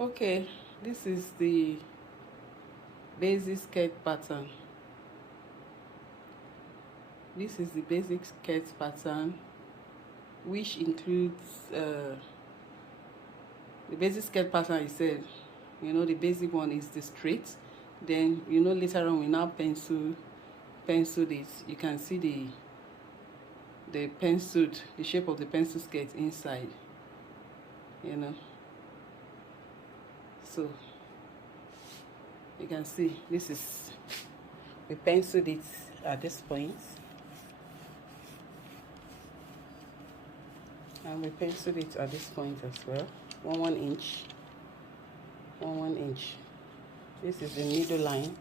Okay, this is the basic skirt pattern. This is the basic skirt pattern, which includes the basic skirt pattern. I said, the basic one is the straight. Then later on we now pencil this. You can see the shape of the pencil skirt inside. So you can see this is, we penciled it at this point, and we penciled it at this point as well. 1 inch. This is the middle line.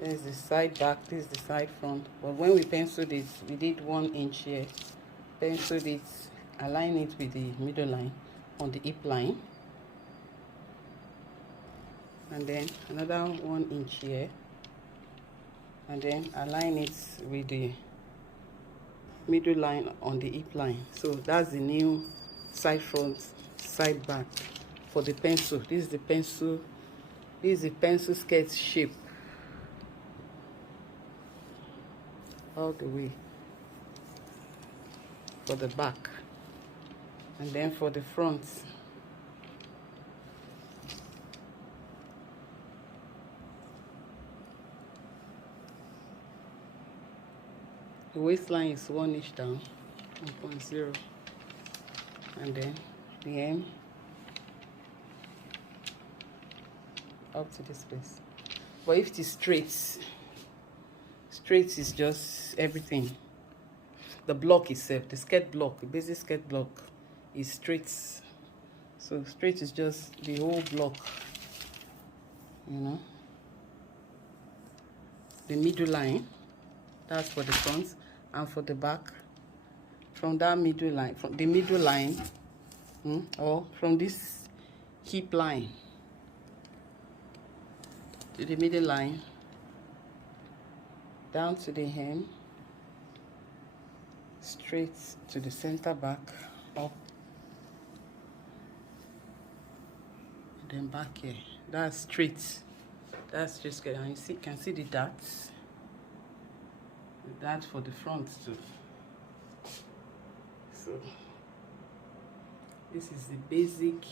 This is the side back, this is the side front. But when we penciled it, we did 1 inch here. Penciled it, align it with the middle line on the hip line, and then another 1 inch here, and then align it with the middle line on the hip line. So that's the new side front, side back for the pencil. This is the pencil skirt shape all the way for the back. And then for the front, the waistline is 1 inch down, 1.0, and then the hem up to this place. But if it is straight is just everything. The block itself, the skirt block, the basic skirt block is straight. So straight is just the whole block, the middle line, that's for the front, and for the back, from that middle line, from the middle line, or from this hip line to the middle line, down to the hem, straight to the center back, up, and then back here. That's straight. That's just good. And you can see the darts. The dart for the front too. So this is the basic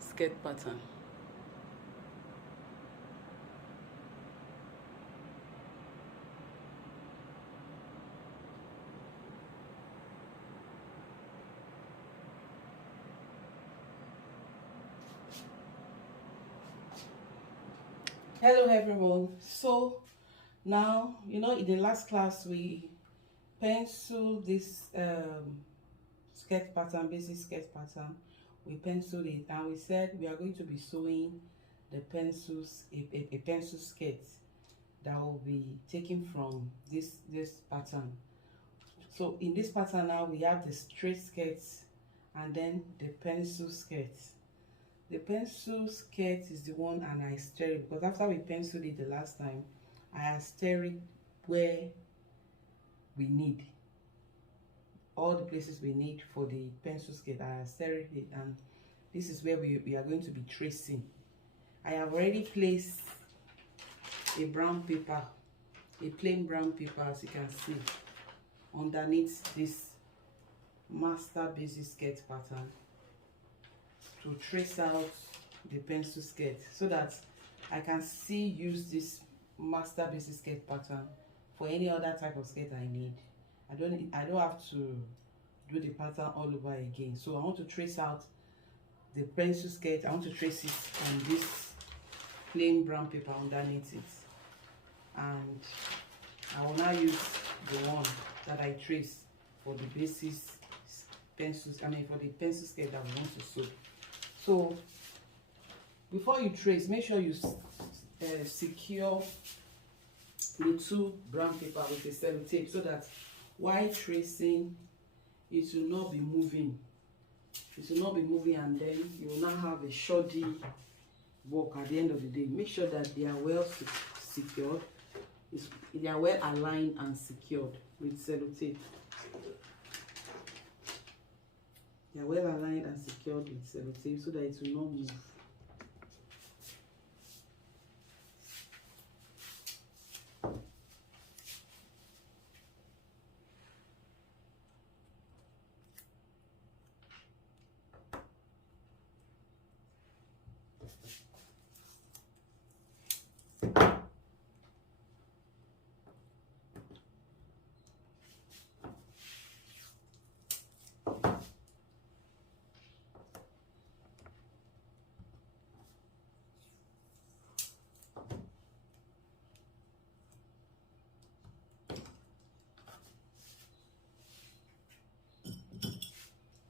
skirt pattern. Hello everyone. So now, in the last class we penciled this skirt pattern, basic skirt pattern. We penciled it, and we said we are going to be sewing the pencils, a pencil skirt that will be taken from this pattern. So in this pattern now we have the straight skirts and then the pencil skirts. The pencil skirt is the one, and I stir it because after we penciled it the last time, I stir it where we need, all the places we need for the pencil skirt. I stir it, and this is where we are going to be tracing. I have already placed a brown paper, a plain brown paper, as you can see, underneath this master basic skirt pattern, to trace out the pencil skirt, so that I can still use this master basic skirt pattern for any other type of skirt I need. I don't have to do the pattern all over again. So I want to trace out the pencil skirt. I want to trace it on this plain brown paper underneath it, and I will now use the one that I traced for the basic pencils, for the pencil skirt that we want to sew. So before you trace, make sure you secure the two brown paper with a sellotape, so that while tracing, it will not be moving. It will not be moving, and then you will not have a shoddy work at the end of the day. Make sure that they are well secured. They are well aligned and secured with sellotape. They are well aligned and secured with sellotape so that it will not move.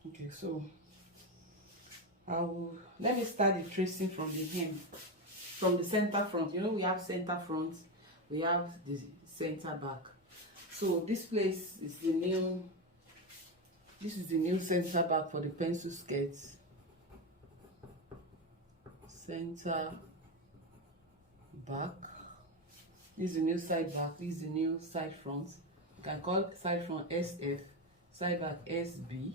Okay, so let me start the tracing from the hem, from the center front. You know, we have center front, we have the center back. So this place is the new, this is the new center back for the pencil skirt. Center back. This is the new side back. This is the new side front. You can call side front SF, side back SB.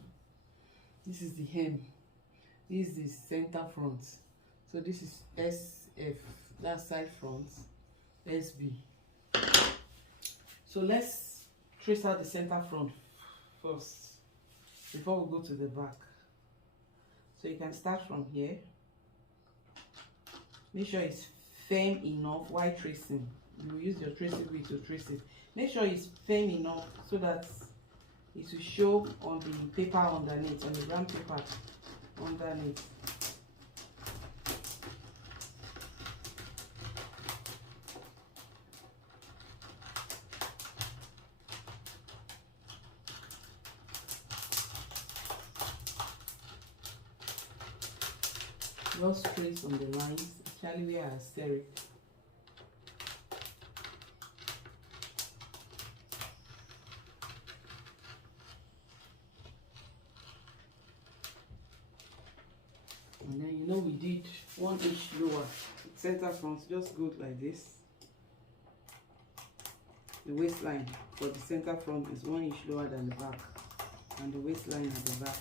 This is the hem. This is the center front. So this is SF, that's side front, SB. So let's trace out the center front first before we go to the back. So you can start from here. Make sure it's firm enough while tracing. You will use your tracing wheel to trace it. Make sure it's firm enough so that it will show on the paper underneath, on the brown paper underneath. Just trace on the lines, especially where I stir it. And then you know we did 1 inch lower. Center front just go like this. The waistline for the center front is 1 inch lower than the back, and the waistline at the back.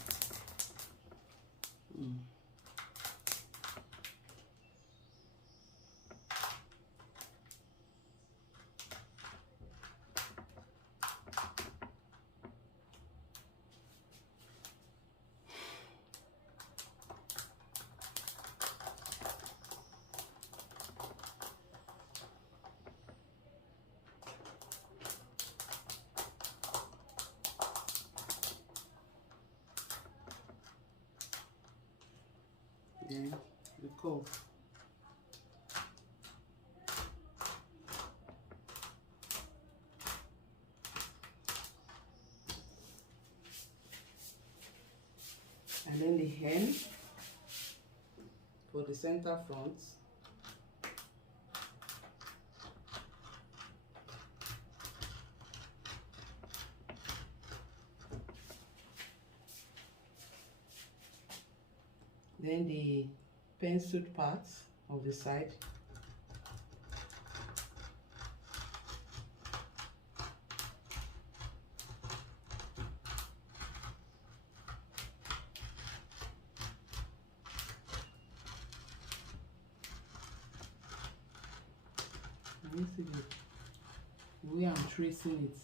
Then the curve. And then the hem for the center front. Then the penciled part of the side. Let me see the way I'm tracing it.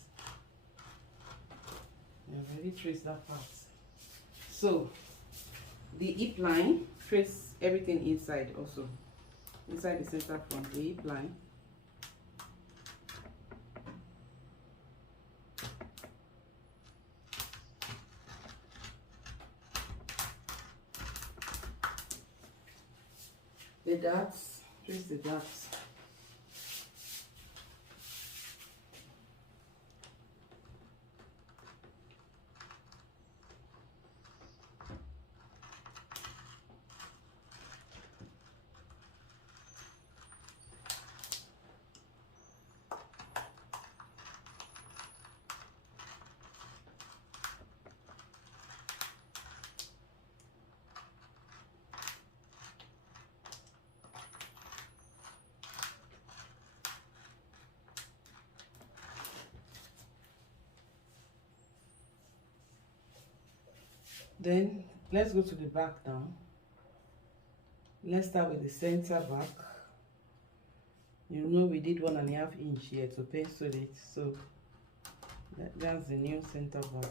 I've already traced that part. So the hip line, trace everything inside also. Inside the center front, the hip line. The darts, trace the darts. Then let's go to the back now. Let's start with the center back. You know we did 1.5 inch here to pencil it, so that's the new center back.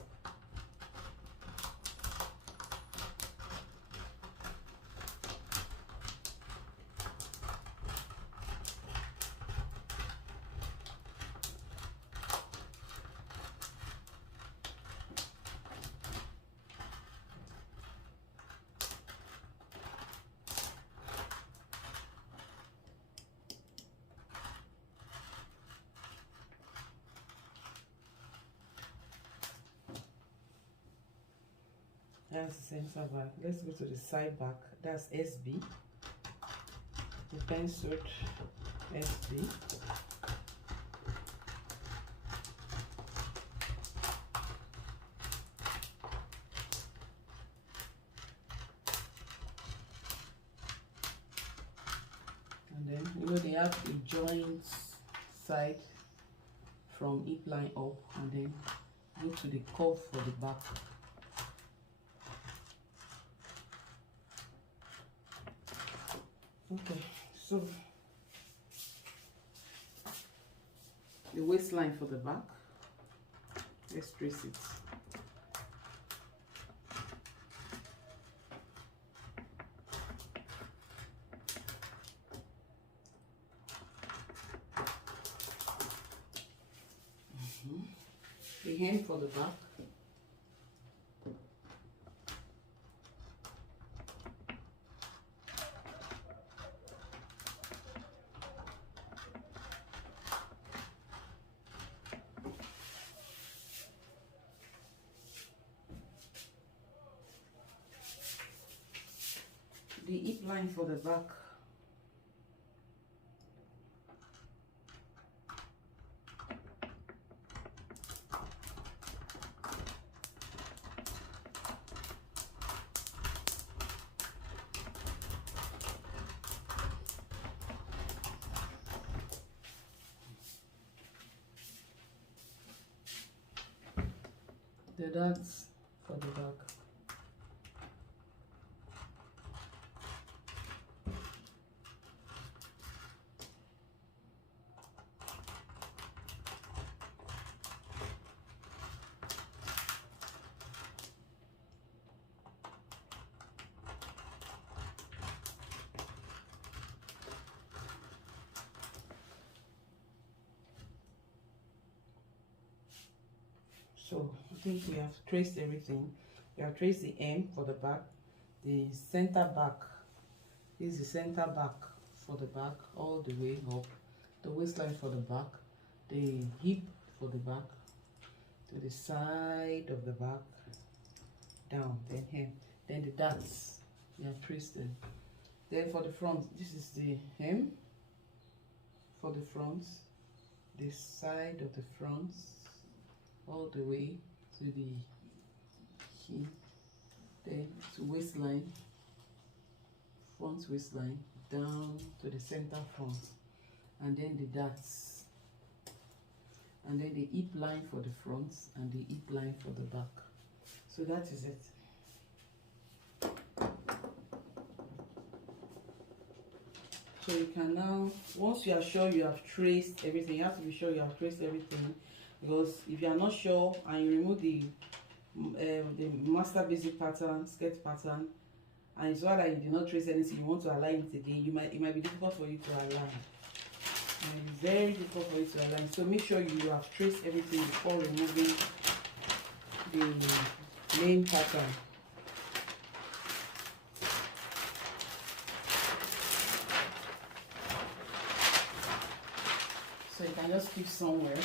That's the center back. Let's go to the side back. That's SB. The penciled SB. And then you know they have a joint side from hip line up, and then go to the curve for the back. Okay, so the waistline for the back, let's trace it. The hem for the back. The hip line for the back. The dots for the back. So I think we have traced everything. We have traced the M for the back, the center back. This is the center back for the back all the way up. The waistline for the back, the hip for the back, to the side of the back, down, then hem, then the dots. We have traced them. Then for the front, this is the hem for the front, the side of the front, all the way to the hip, then to waistline, front waistline, down to the center front, and then the dots, and then the hip line for the front and the hip line for the back. So that is it. So you can now, once you are sure you have traced everything, you have to be sure you have traced everything, because if you are not sure and you remove the master basic pattern, skirt pattern, and it's rather you do not trace anything, you want to align it again, it might be difficult for you to align. It might be very difficult for you to align. So make sure you have traced everything before removing the main pattern. So you can just keep somewhere.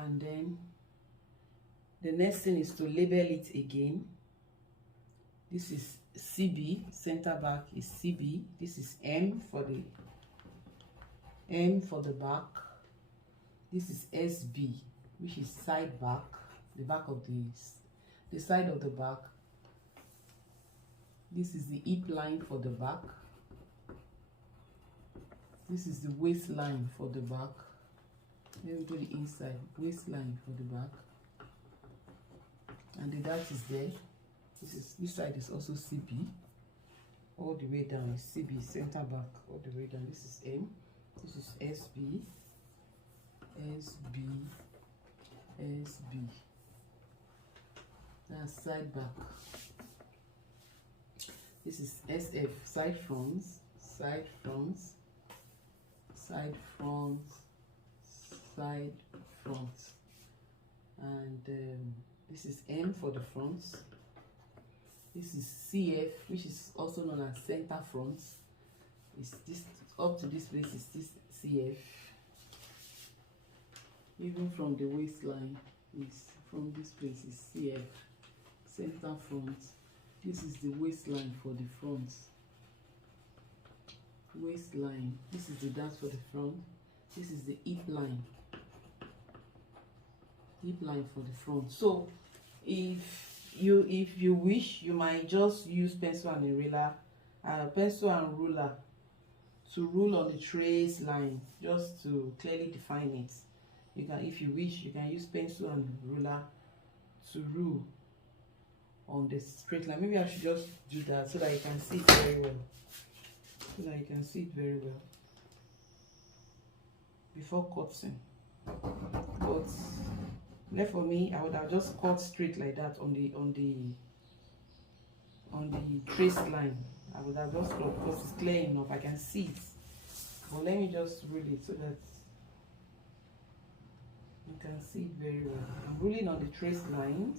And then the next thing is to label it again. This is CB, center back is CB. This is M for the back. This is SB, which is side back, the back of the side of the back. This is the hip line for the back. This is the waistline for the back. Let me do the inside. Waistline for the back. And the dart is there. This side is also CB. All the way down is CB, center back, all the way down. This is M. This is SB. SB. SB. That's side back. This is SF, side fronts, side fronts, side fronts, side fronts. And this is M for the fronts. This is CF, which is also known as center fronts. It's this up to this place is this CF. Even from the waistline is from this place is CF, center front. This is the waistline for the front. Waistline. This is the dart for the front. This is the hip line. Hip line for the front. So if you wish, you might just use pencil and ruler to rule on the trace line, just to clearly define it. You can, if you wish, you can use pencil and ruler to rule on the straight line. Maybe I should just do that so that you can see it very well. Before cutting. But left for me, I would have just cut straight like that on the trace line. I would have just cut because it's clear enough. I can see it. But let me just rule it so that you can see it very well. I'm ruling on the trace lines.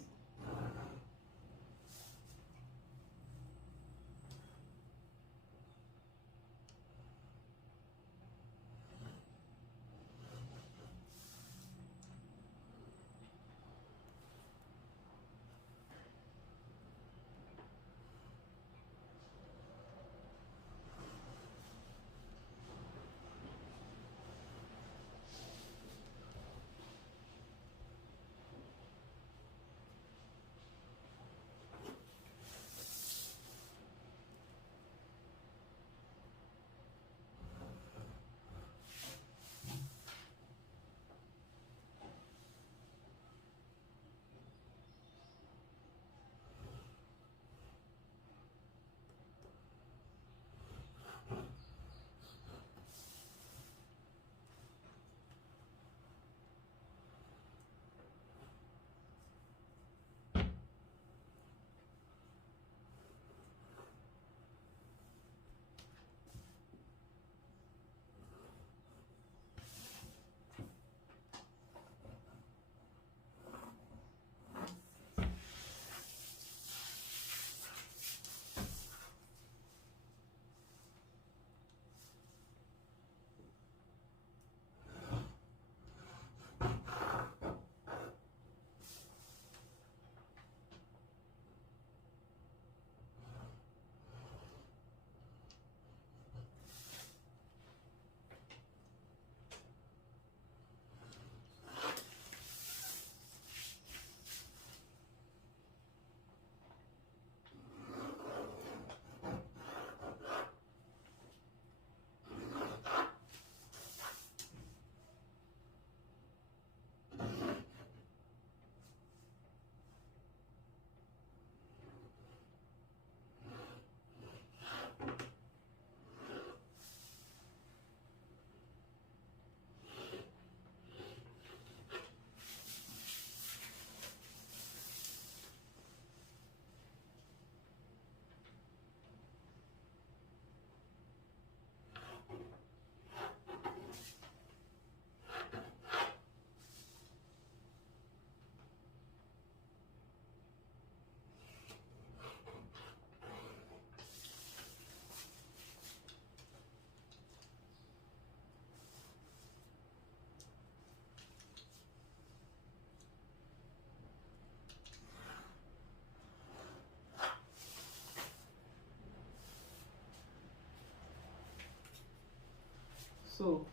So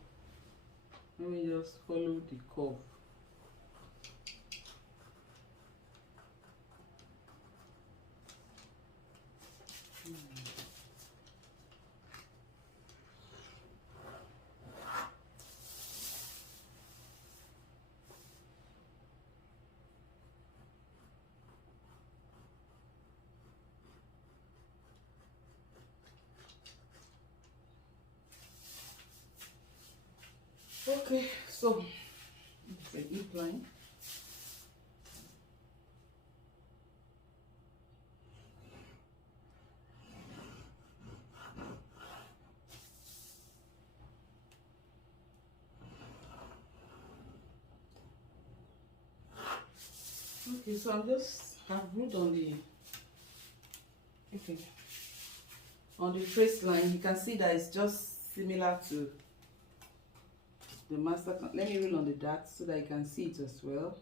let me just follow the curve. Okay, so it's a hip line. Okay, so I'm just have glued on the trace line. You can see that it's just similar to the master. Let me rule on the dart so that you can see it as well.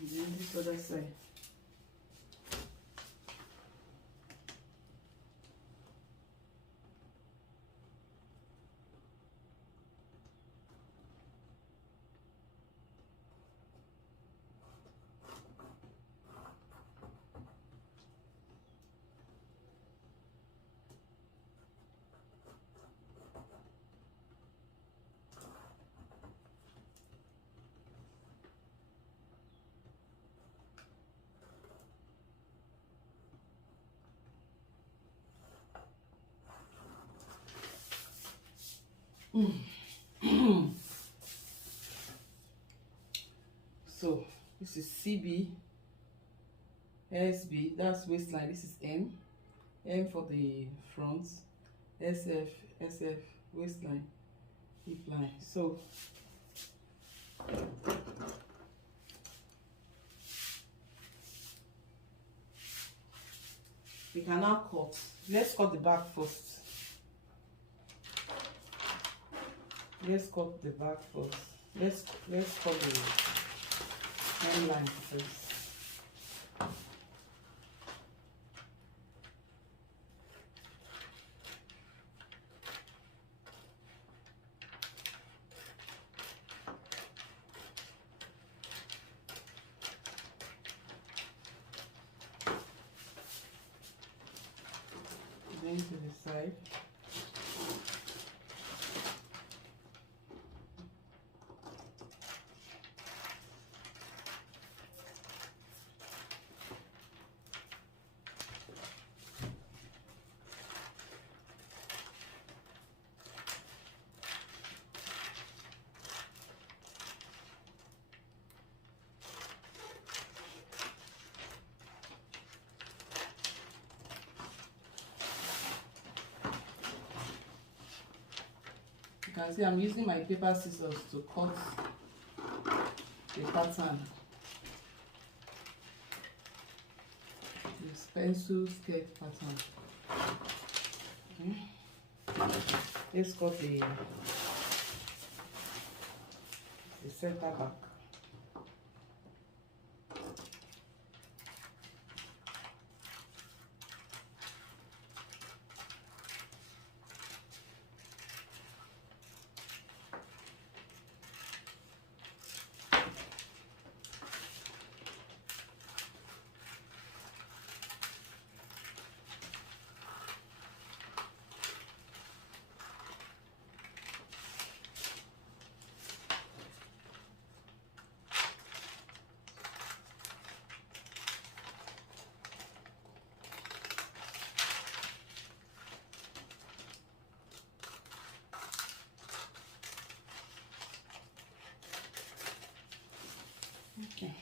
And then this other side. So this is CB, SB, that's waistline. This is M for the front, SF, waistline, hip line. So we can now cut. Let's cut the back first. Let's cut the back first. Let's cut the hemline first. Then to the side. You can see I'm using my paper scissors to cut the pattern. This pencil skirt pattern. Okay. Let's cut the center back. Okay.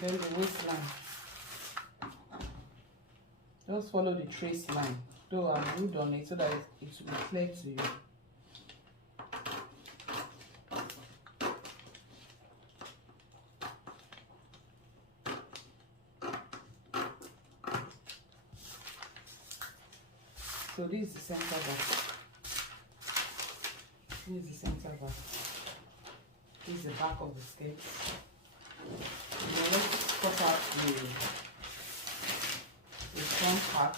Then the waistline. Just follow the trace line. Though I'm glued on it so that it will be clear to you. So this is the center back. This is the center back. This is the back of the skirt. Now let's cut out the front part.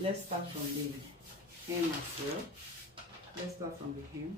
let's start from the hem as well. Let's start from the hem.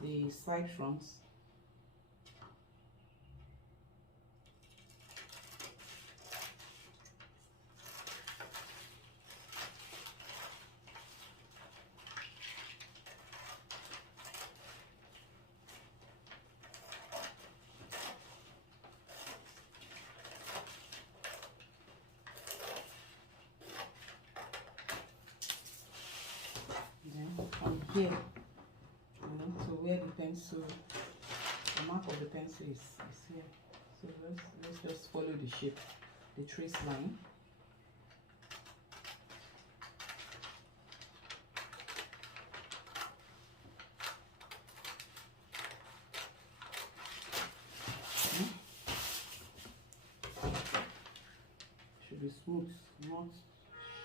The side fronts. Then from here, so where the pencil, the mark of the pencil is here. So let's just follow the shape, the trace line. Should be smooth, not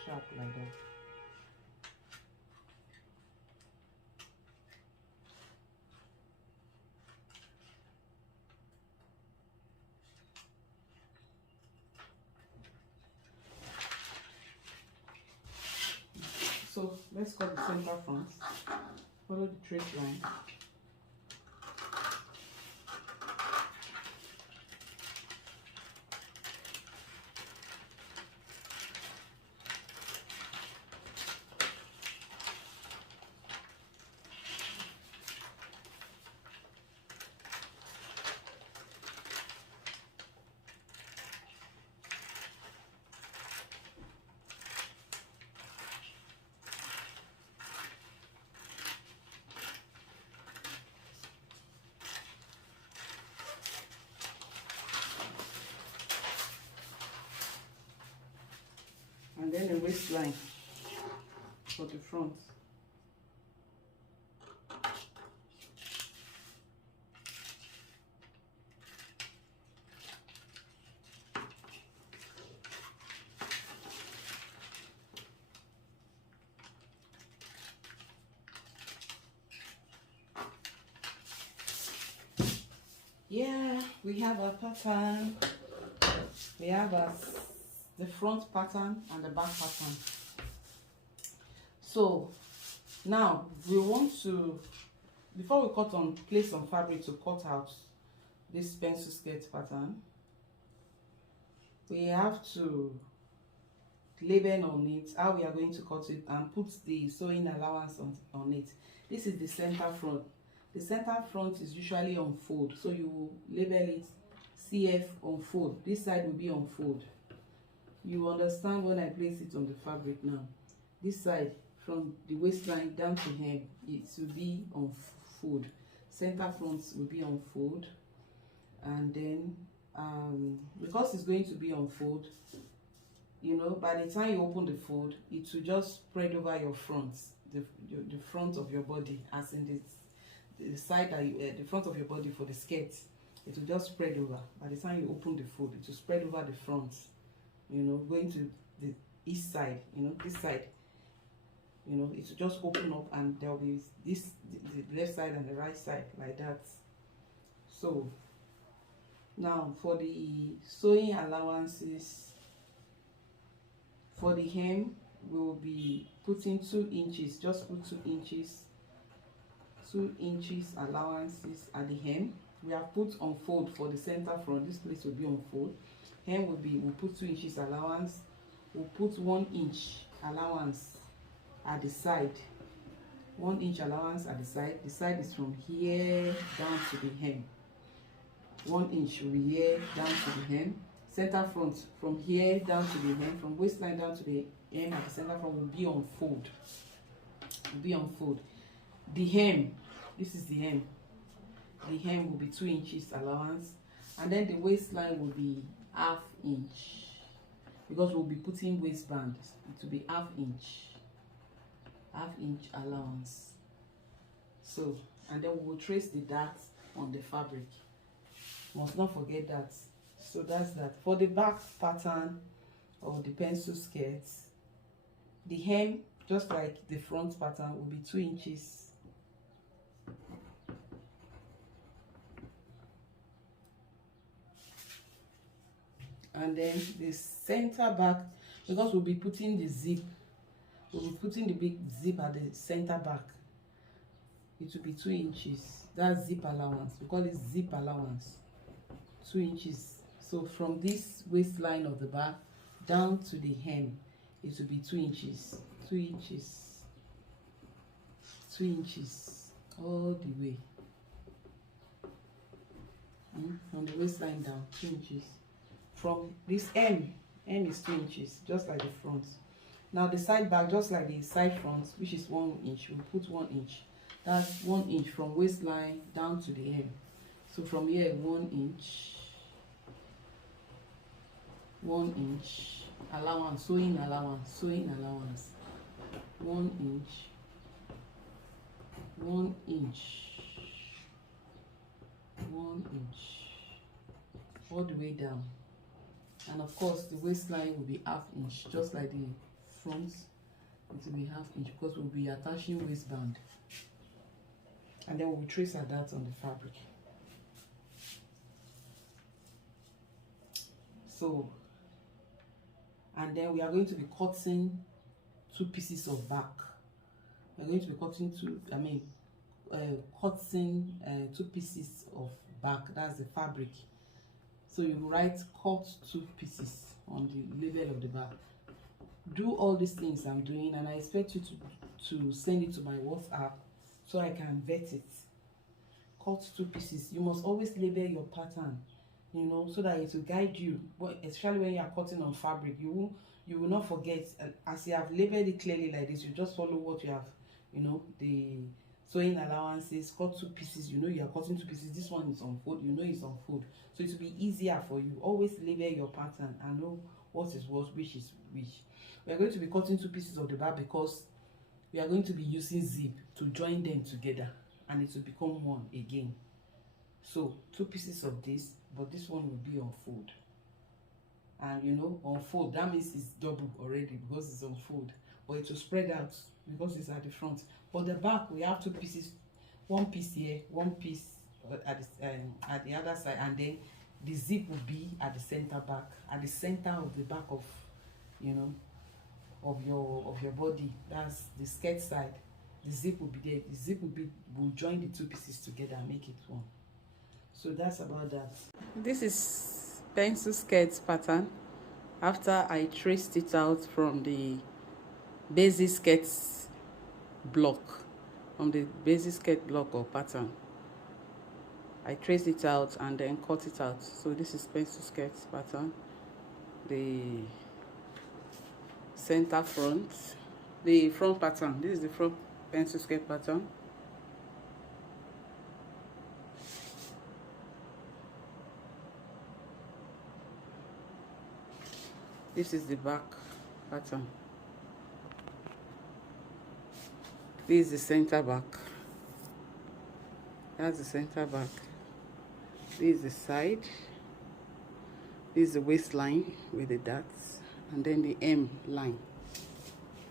sharp like that. So let's cut the center front, follow the trace line. And then a waistline for the front. Yeah, we have a pattern. We have the front pattern and the back pattern. So now we want to, before we cut on, place some fabric to cut out this pencil skirt pattern, we have to label on it how we are going to cut it and put the sewing allowance on it. This is the center front. The center front is usually on fold, so you label it CF on fold. This side will be on fold. You understand when I place it on the fabric now. This side from the waistline down to hem, it will be on fold. Center front will be on fold, and then because it's going to be on fold, you know, by the time you open the fold, it will just spread over your front, the front of your body, as in the side that you, the front of your body for the skirt. It will just spread over. By the time you open the fold, it will spread over the front, you know, going to the east side, you know, this side, you know, it will just open up, and there will be this, the left side and the right side, like that. So now for the sewing allowances, for the hem, we will be putting 2 inches. Just put 2 inches, 2 inches allowances at the hem. We have put on fold for the center front. This place will be on fold. Hem will be, we'll put 2 inches allowance. We'll put 1 inch allowance at the side. 1 inch allowance at the side. The side is from here down to the hem. 1 inch will be here down to the hem. Center front from here down to the hem, from waistline down to the hem at the center front will be on fold. Will be on fold. The hem, this is the hem. The hem will be 2 inches allowance, and then the waistline will be ½ inch, because we'll be putting waistband. It will be ½ inch. 1/2 inch allowance. So, and then we will trace the dart on the fabric. Must not forget that. So that's that. For the back pattern of the pencil skirts, the hem, just like the front pattern, will be 2 inches. And then the center back, because we'll be putting the zip, we'll be putting the big zip at the center back, it will be 2 inches. That's zip allowance. We call it zip allowance. 2 inches. So from this waistline of the back down to the hem, it will be 2 inches. 2 inches. 2 inches all the way. From the waistline down, 2 inches. From this M is 2 inches, just like the front. Now the side back, just like the side front, which is 1 inch, we'll put 1 inch. That's 1 inch from waistline down to the hem. So from here, 1 inch, 1 inch allowance, sewing allowance, sewing allowance, 1 inch, 1 inch, 1 inch, all the way down. And of course the waistline will be 1/2 inch, just like the front. It will be 1/2 inch because we'll be attaching waistband, and then we'll trace our dart on the fabric. So, and then we are going to be cutting 2 pieces of back. We're going to be cutting cutting 2 pieces of back. That's the fabric. So you write cut 2 pieces on the label of the back. Do all these things I'm doing, and I expect you to send it to my WhatsApp so I can vet it. Cut 2 pieces. You must always label your pattern, you know, so that it will guide you. But especially when you are cutting on fabric, you will not forget. As you have labeled it clearly like this, you just follow what you have, you know, the sewing allowances, cut 2 pieces, you know you are cutting 2 pieces. This one is on fold, you know it's on fold, so it will be easier for you. Always label your pattern and know what is what, which is which. We are going to be cutting 2 pieces of the back because we are going to be using zip to join them together, and it will become one again. So 2 pieces of this, but this one will be on fold. And you know, on fold, that means it's double already because it's on fold, but it will spread out because it's at the front. But the back, we have 2 pieces, 1 piece here, 1 piece at the other side, and then the zip will be at the center back, at the center of the back of, you know, of your body. That's the skirt side. The zip will be there. The zip will join the 2 pieces together and make it one. So that's about that. This is pencil skirt pattern after I traced it out from the basic skirts block, from the basic skirt block or pattern. I traced it out and then cut it out. So this is pencil skirt pattern. The center front, the front pattern. This is the front pencil skirt pattern. This is the back pattern. This is the center back. That's the center back. This is the side. This is the waistline with the dots, and then the M line.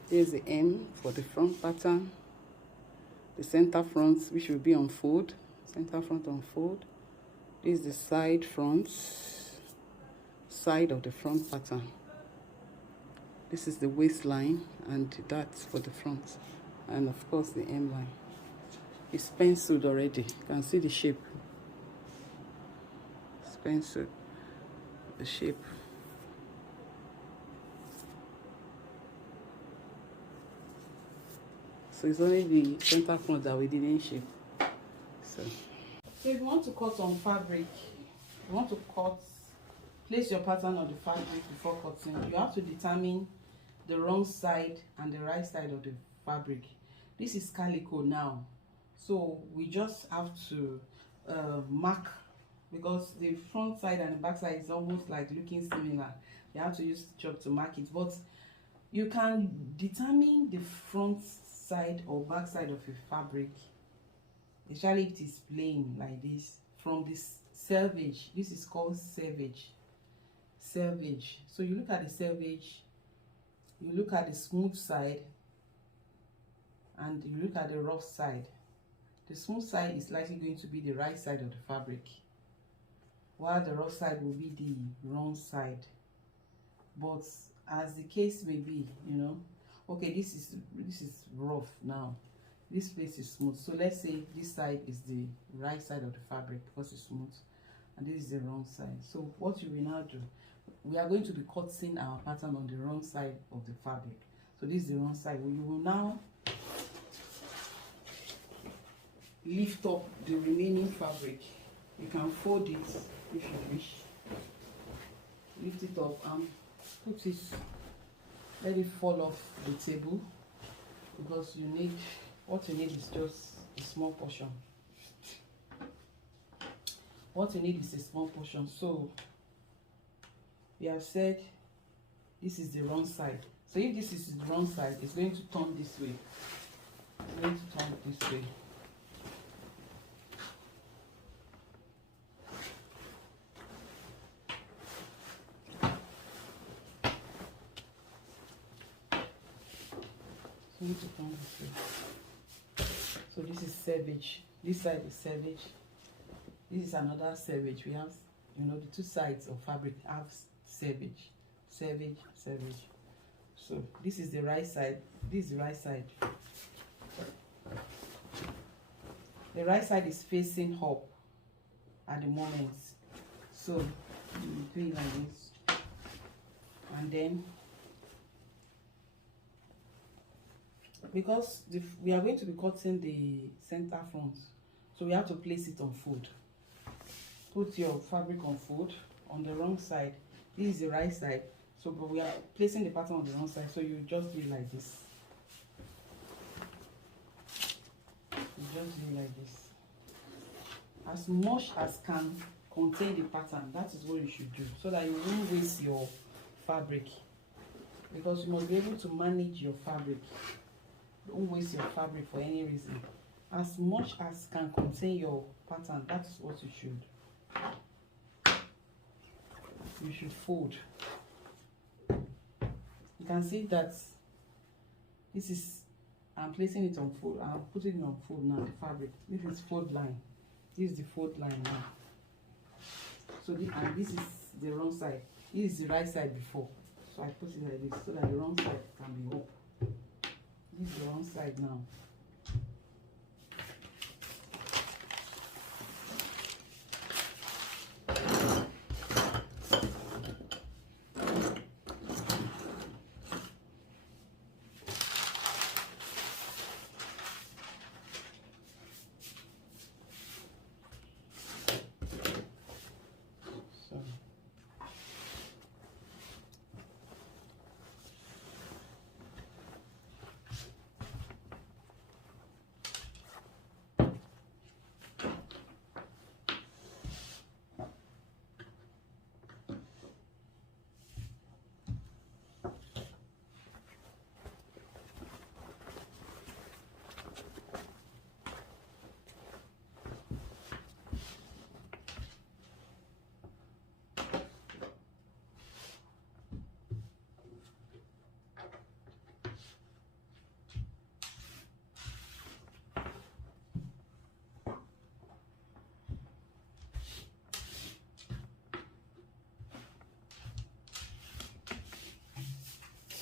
Here's the M for the front pattern. The center front, which will be on fold. Center front on fold. This is the side front, side of the front pattern. This is the waistline and that's for the front, and of course the M line. It's penciled already. You can see the shape. It's penciled. The shape. So it's only the center front that we didn't shape. So if you want to cut on fabric, you want to cut, place your pattern on the fabric before cutting. You have to determine the wrong side and the right side of the fabric. This is calico now, so we just have to mark, because the front side and the back side is almost like looking similar. You have to use chalk to mark it, but you can determine the front side or back side of a fabric, especially if it is plain like this, from this selvage. This is called selvage. Selvage. So you look at the selvage, you look at the smooth side, and you look at the rough side. The smooth side is likely going to be the right side of the fabric, while the rough side will be the wrong side. But as the case may be, you know, okay, this is rough now, this place is smooth, so let's say this side is the right side of the fabric because it's smooth, and this is the wrong side. So what you will now do, we are going to be cutting our pattern on the wrong side of the fabric. So this is the wrong side. You will now lift up the remaining fabric. You can fold it if you wish. Lift it up and put it, let it fall off the table, because you need, what you need is just a small portion. What you need is a small portion. So we have said this is the wrong side. So if this is the wrong side, it's going to turn this way. It's going to turn this way. To turn this way. So this is selvage. This side is selvage. This is another selvage. We have, you know, the two sides of fabric have selvage, selvage, selvage. So this is the right side. This is the right side. The right side is facing up at the moment. So you do it like this, and then, because we are going to be cutting the center front, so we have to place it on fold. Put your fabric on fold on the wrong side. This is the right side, so but we are placing the pattern on the wrong side, so you just do it like this. You just do it like this. As much as can contain the pattern, that is what you should do, so that you won't waste your fabric, because you must be able to manage your fabric. Don't waste your fabric for any reason. As much as can contain your pattern, that's what you should. You should fold. You can see that this is, I'm placing it on fold. I'm putting it on fold now, the fabric. This is fold line. This is the fold line now. So and this is the wrong side. This is the right side before. So I put it like this, so that the wrong side can be up. This is the wrong side now.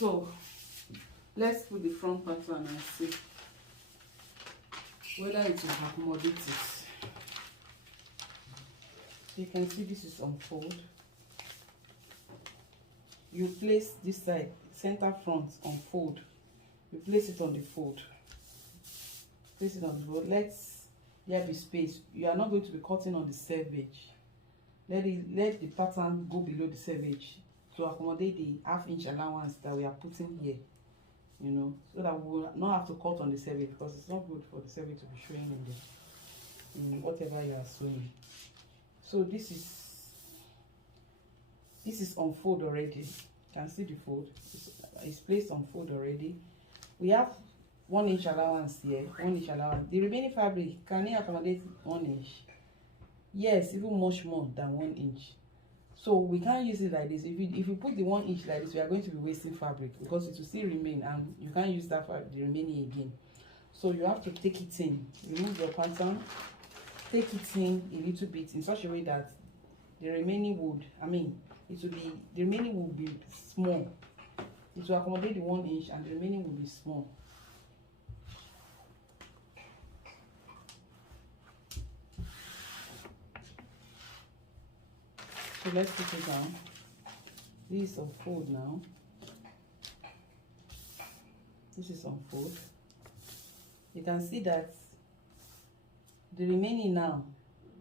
So let's put the front pattern and see whether it will accommodate it. You can see this is on fold. You place this side, center front on fold. You place it on the fold. Place it on the fold. There be space. You are not going to be cutting on the selvage. Let the pattern go below the selvage to accommodate the half-inch allowance that we are putting here, you know, so that we will not have to cut on the selvage, because it's not good for the selvage to be showing in whatever you are sewing. So this is on fold already. You can see the fold. It's placed on fold already. We have 1 inch allowance here, 1 inch allowance. The remaining fabric, can it accommodate 1 inch? Yes, even much more than 1 inch. So we can't use it like this. If you put the 1 inch like this, we are going to be wasting fabric because it will still remain, and you can't use that fabric, the remaining again. So you have to take it in, remove your pattern, take it in a little bit in such a way that the remaining would, the remaining will be small. It will accommodate the 1 inch and the remaining will be small. So let's put it down. This is unfold now. This is unfold. You can see that the remaining now,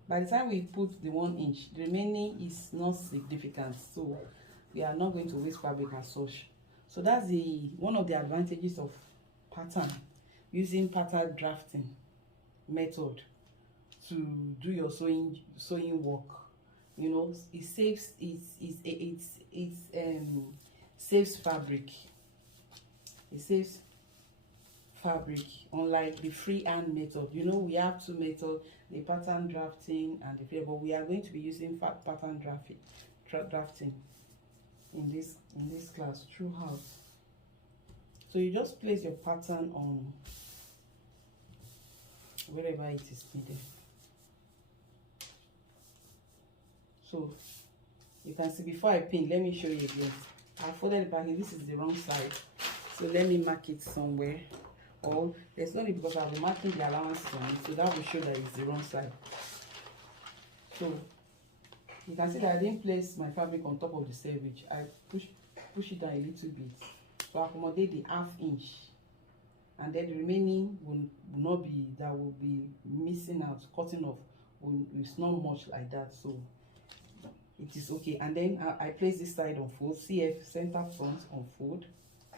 by the time we put the 1 inch, the remaining is not significant. So we are not going to waste fabric as such. So that's one of the advantages of pattern, using pattern drafting method to do your sewing work. You know, it saves saves fabric. It saves fabric, unlike the freehand method. You know, we have two methods, the pattern drafting and the free, but we are going to be using pattern drafting in this class throughout. So you just place your pattern on wherever it is needed. So you can see, before I pin, let me show you again. I folded the backing. This is the wrong side, so let me mark it somewhere. Or there's no need, because I'll be marking the allowances on it, so that will show that it's the wrong side. So you can see that I didn't place my fabric on top of the selvage. I push it down a little bit to accommodate the 1/2 inch, and then the remaining will not be, that will be missing out, cutting off. It's not much like that, so it is okay. And then I place this side on fold. CF center front on fold.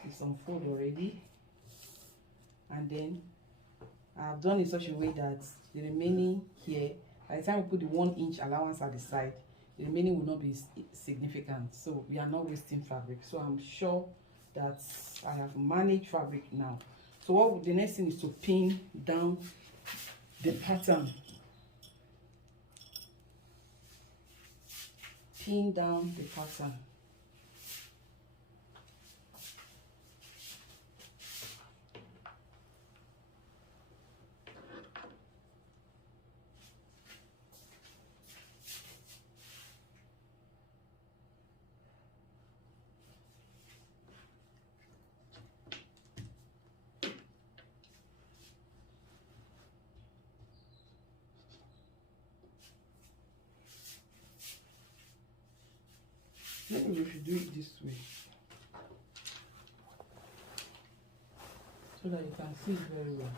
It's on fold already. And then I've done it such a way that the remaining here, by the time we put the 1 inch allowance at the side, the remaining will not be significant. So we are not wasting fabric. So I'm sure that I have managed fabric now. So the next thing is to pin down the pattern. Pin down the pattern. Maybe we should do it this way, so that you can see it very well.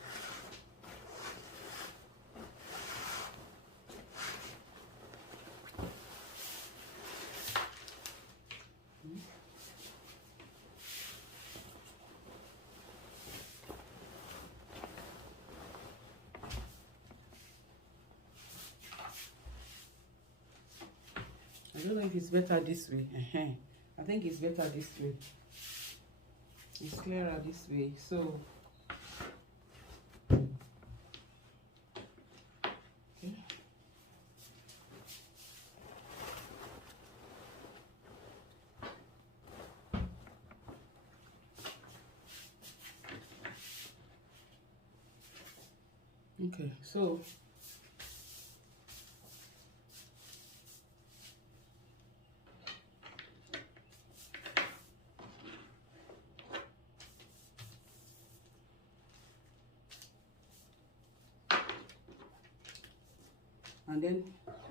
I don't know if it's better this way. I think it's better this way. It's clearer this way. So okay, so and then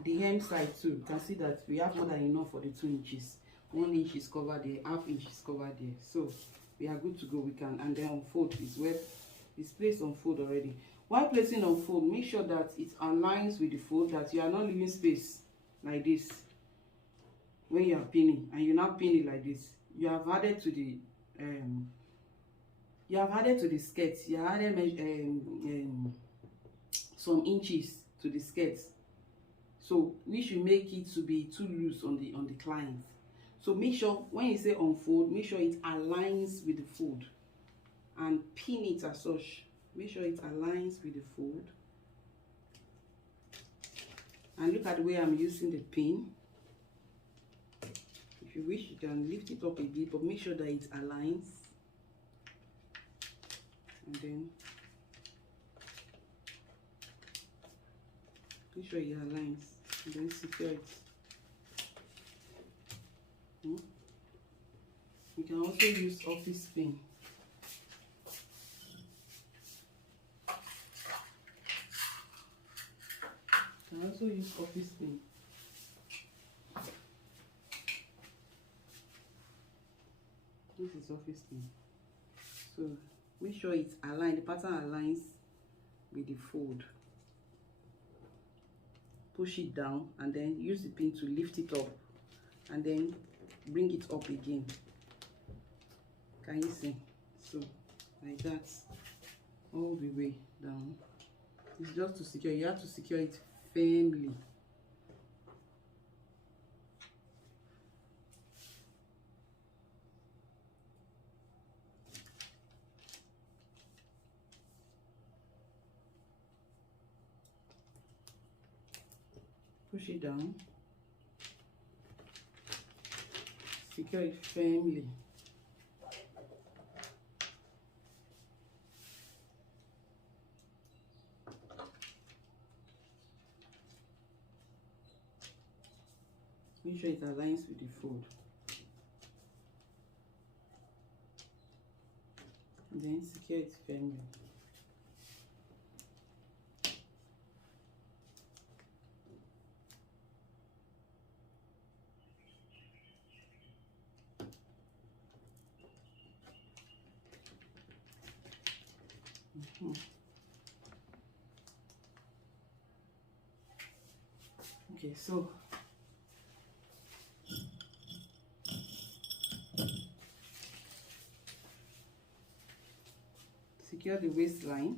the hem side too, you can see that we have more than enough for the 2 inches. 1 inch is covered there, 1/2 inch is covered there, so we are good to go. We can, and then unfold is where it's placed on fold already. While placing on fold, make sure that it aligns with the fold, that you are not leaving space like this when you are pinning, and you now pin it like this. You have added to the skirt. You have added some inches to the skirt, so we should make it to be too loose on the client. So make sure when you say unfold, make sure it aligns with the fold, and pin it as such. Make sure it aligns with the fold. And look at the way I'm using the pin. If you wish, you can lift it up a bit, but make sure that it aligns. And then make sure it aligns, and then secure it. You can also use office pin. You can also use office pin. This is office pin. So make sure it's aligned, the pattern aligns with the fold. Push it down and then use the pin to lift it up and then bring it up again. Can you see? So like that, all the way down. It's just to secure. You have to secure it firmly. Push it down. Secure it firmly. Make sure it aligns with the fold. And then secure it firmly. Okay, so secure the waistline.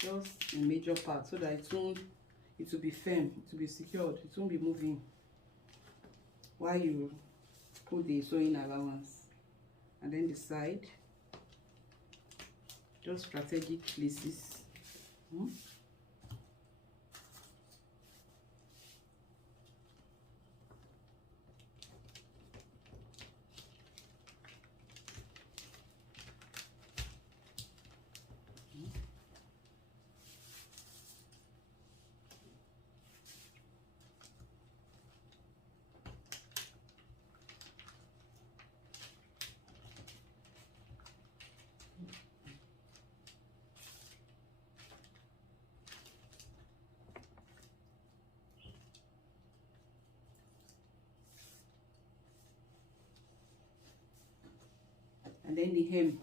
Just a major part so that it will be firm, it will be secured, it won't be moving while you put the sewing allowance. And then the side, just strategic places. And then the hem.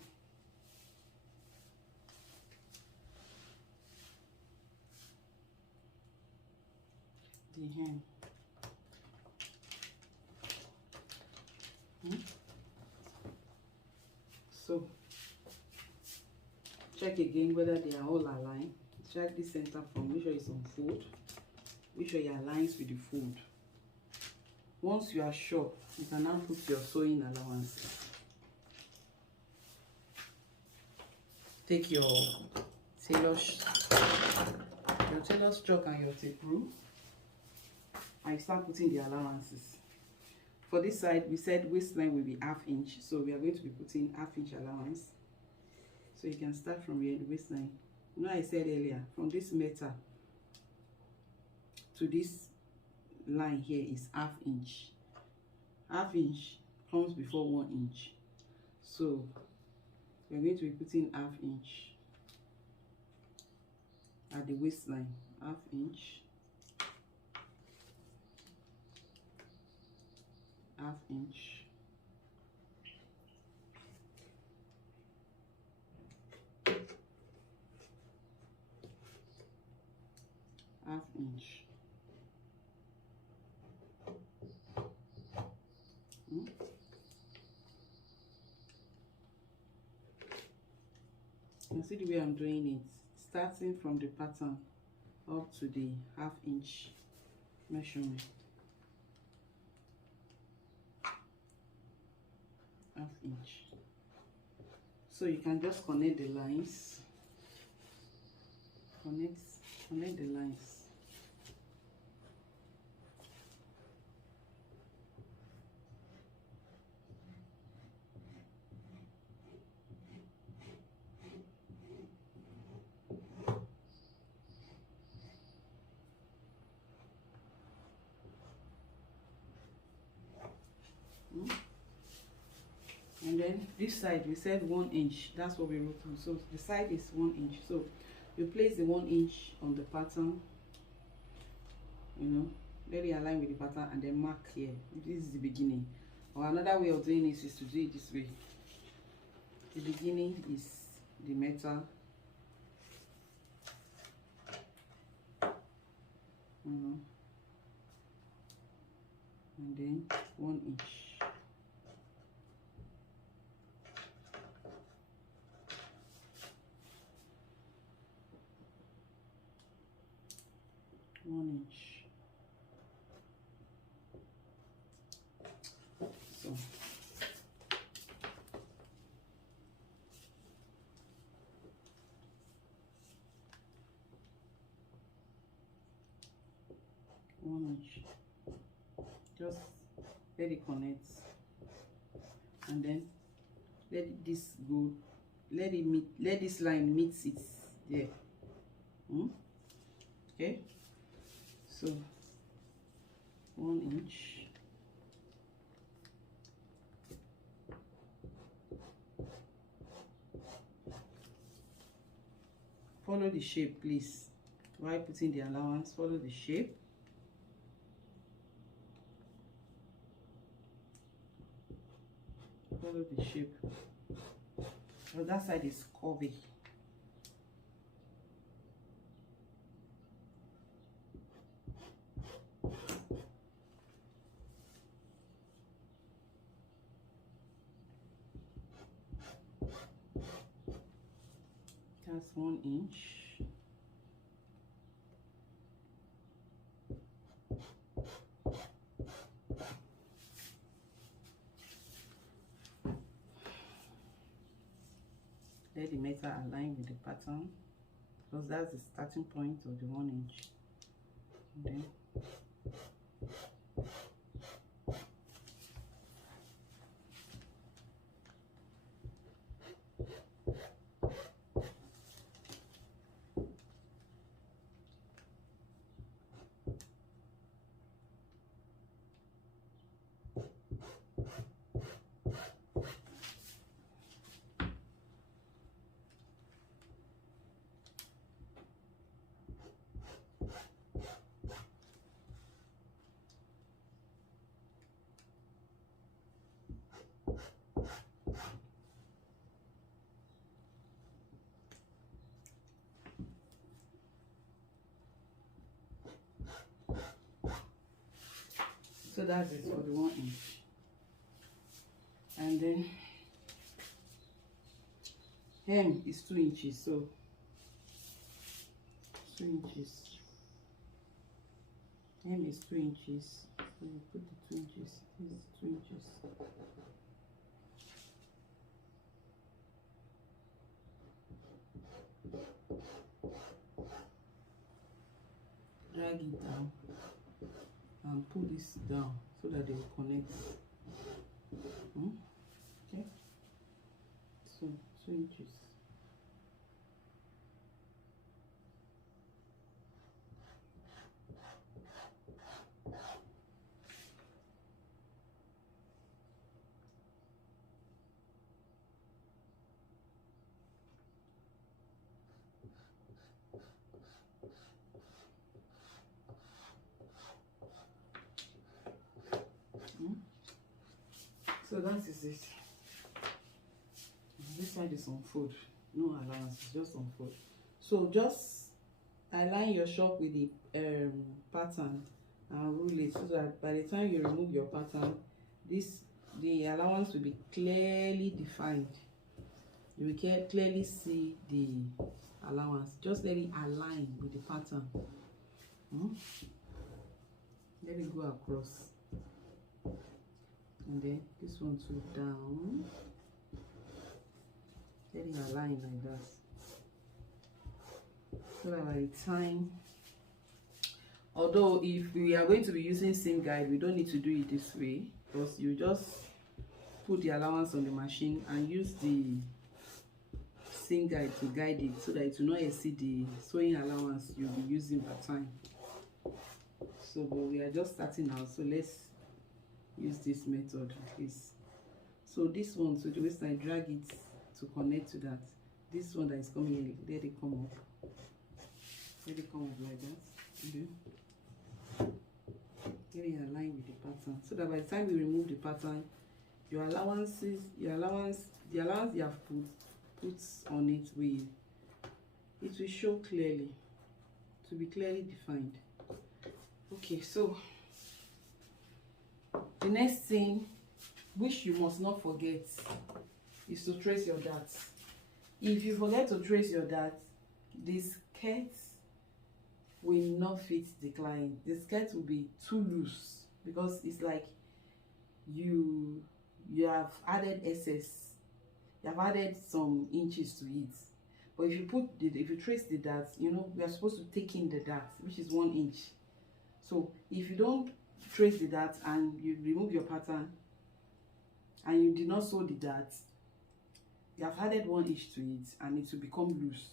The hem. So check again whether they are all aligned. Check the center form, make sure it's on fold. Make sure it aligns with the fold. Once you are sure, you can now put your sewing allowance. Take your tailor's chalk and your tape rule and start putting the allowances. For this side, we said waistline will be ½ inch, so we are going to be putting ½ inch allowance. So you can start from here, the waistline. You know, I said earlier, from this metal to this line here is ½ inch. ½ inch comes before 1 inch. So we're going to be putting ½ inch at the waistline, ½ inch, ½ inch, 1/2 inch. You see the way I'm doing it, starting from the pattern up to the 1/2 inch measurement. 1/2 inch. So you can just connect the lines. Connect the lines. And then this side we said 1 inch, that's what we wrote on. So the side is 1 inch. So you place the 1 inch on the pattern, you know, let it align with the pattern, and then mark here. This is the beginning. Or another way of doing this is to do it this way. The beginning is the metal, and then 1 inch. So 1 inch. Just let it connect, and then let this go. Let it meet. Let this line meet it there. Okay. So 1 inch. Follow the shape, please. While putting the allowance, follow the shape. Follow the shape. So that side is curvy. That's 1 inch. Let the metal align with the pattern, because that's the starting point of the 1 inch. And then so that's it for the 1 inch. And then hem is 2 inches, so 2 inches. Hem is 2 inches. So you put the 2 inches. This is 2 inches. Drag it down and pull this down so that they will connect. Okay, so 2 inches. So that is it. This side is on fold, no allowance, it's just on fold. So just align your shop with the pattern and rule it, so that by the time you remove your pattern, the allowance will be clearly defined. You will clearly see the allowance. Just let it align with the pattern. Let it go across, and then this one too down. Let it align like that, so that by the time, although if we are going to be using seam guide, we don't need to do it this way, because you just put the allowance on the machine and use the seam guide to guide it, so that it will not exceed the sewing allowance you'll be using per time. So, but we are just starting out, so let's use this method at least. So this one, so the waist, I drag it to connect to that. This one that is coming in, let it come up. Let it come up like that. Okay. Let it align with the pattern, so that by the time we remove the pattern, the allowance you have put on it will show clearly, to be clearly defined. Okay, so the next thing, which you must not forget, is to trace your darts. If you forget to trace your darts, the skirt will not fit the client. The skirt will be too loose, because it's like you have added excess, you have added some inches to it. But if you trace the darts, you know, we are supposed to take in the dart, which is 1 inch. So if you don't trace the dart and you remove your pattern and you did not sew the dart, you have added 1 inch to it and it will become loose.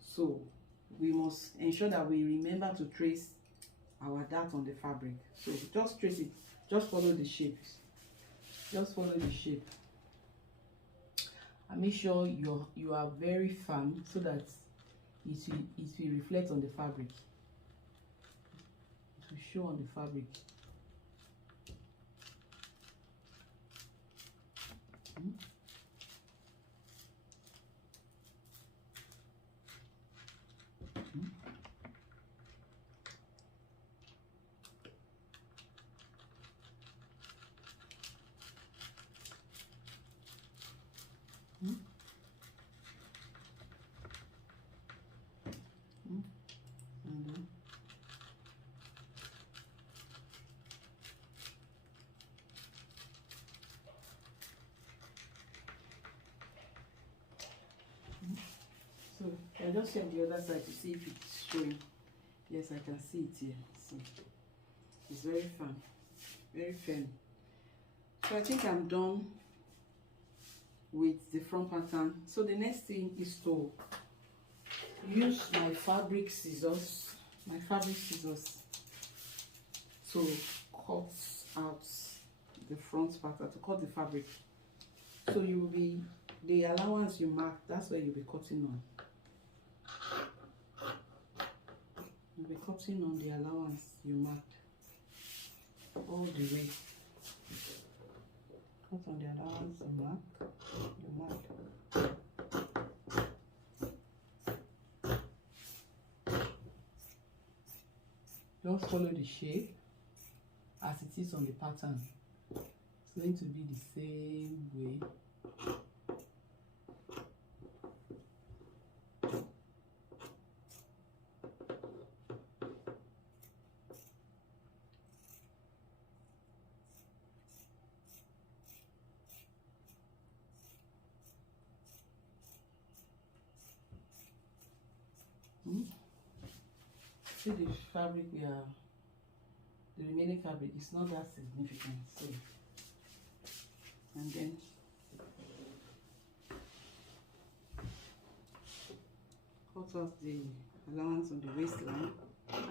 So we must ensure that we remember to trace our dart on the fabric. So just trace it, just follow the shape, just follow the shape, and make sure you are very firm, so that it will reflect on the fabric. It will show on the fabric. So I just check the other side to see if it's showing. Yes, I can see it here. See, it's very firm, very firm. So I think I'm done with the front pattern. So the next thing is to use my fabric scissors, to cut out the front pattern, to cut the fabric. So you will be, the allowance you mark, that's where you'll be cutting on. You'll be cutting on the allowance you marked all the way. Cut on the allowance you marked. Just follow the shape as it is on the pattern. It's going to be the same way. See the fabric the remaining fabric is not that significant. So, and then cut off the allowance on the waistline,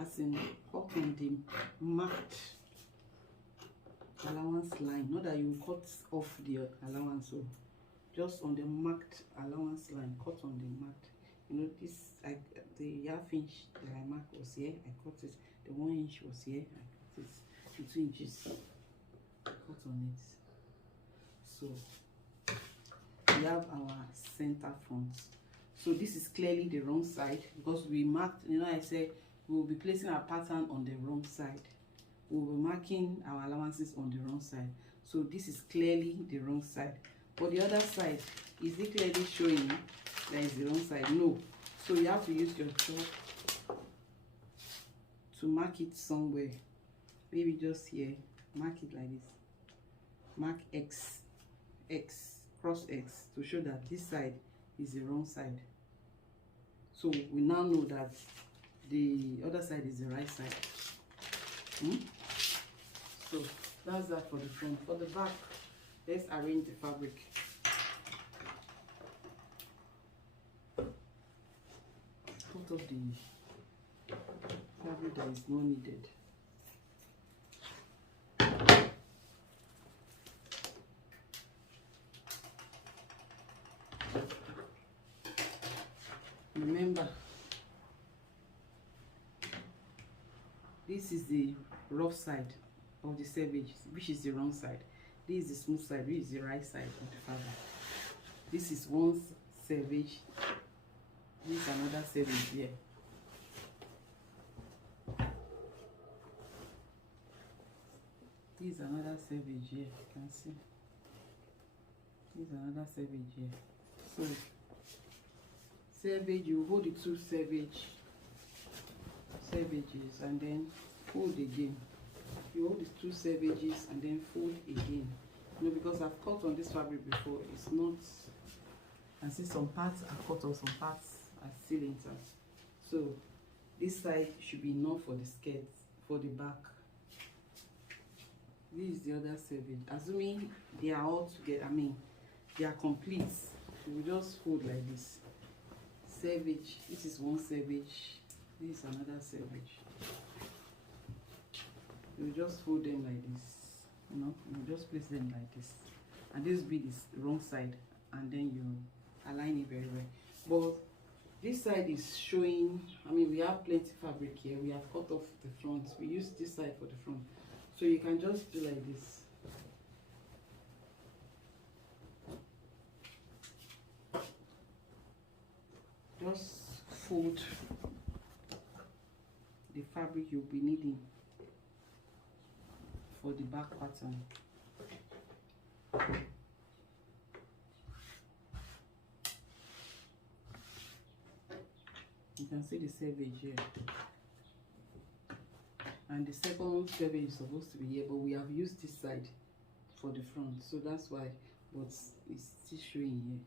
as in cut on the marked allowance line. Not that you cut off the allowance, so just on the marked allowance line, cut on the marked. You know, this, the half inch that I marked was here, I cut it. The 1 inch was here, I cut it. The 2 inches, cut on it. So we have our center front. So this is clearly the wrong side because we marked, you know, I said we will be placing our pattern on the wrong side. We will be marking our allowances on the wrong side. So this is clearly the wrong side. But the other side, is it clearly showing that is the wrong side? No. So you have to use your chalk to mark it somewhere. Maybe just here. Mark it like this. Mark X, X, cross X to show that this side is the wrong side. So we now know that the other side is the right side. So that's that for the front. For the back, let's arrange the fabric. Put up the fabric that is not needed. Remember, this is the rough side of the selvage, which is the wrong side. This is the smooth side, which is the right side of the fabric. This is one selvage. This is another selvage here. This is another selvage here. You can see. This is another selvage here. So selvage, you hold the two selvages and then fold again. You hold the two selvages and then fold again. You know, because I've cut on this fabric before, it's not. I see some parts are cut or some parts are still intact. So this side should be enough for the skirt, for the back. This is the other selvage. Assuming they are all together, I mean, they are complete. You just fold like this. Selvage, this is one selvage, this is another selvage. You just fold them like this, you know, you just place them like this, and this bead is wrong side, and then you align it very well. But this side is showing, I mean, we have plenty fabric here, we have cut off the front, we use this side for the front, so you can just do like this. Just fold the fabric you'll be needing for the back pattern. You can see the selvage here, and the second selvage is supposed to be here, but we have used this side for the front, so that's why, but it's still showing here.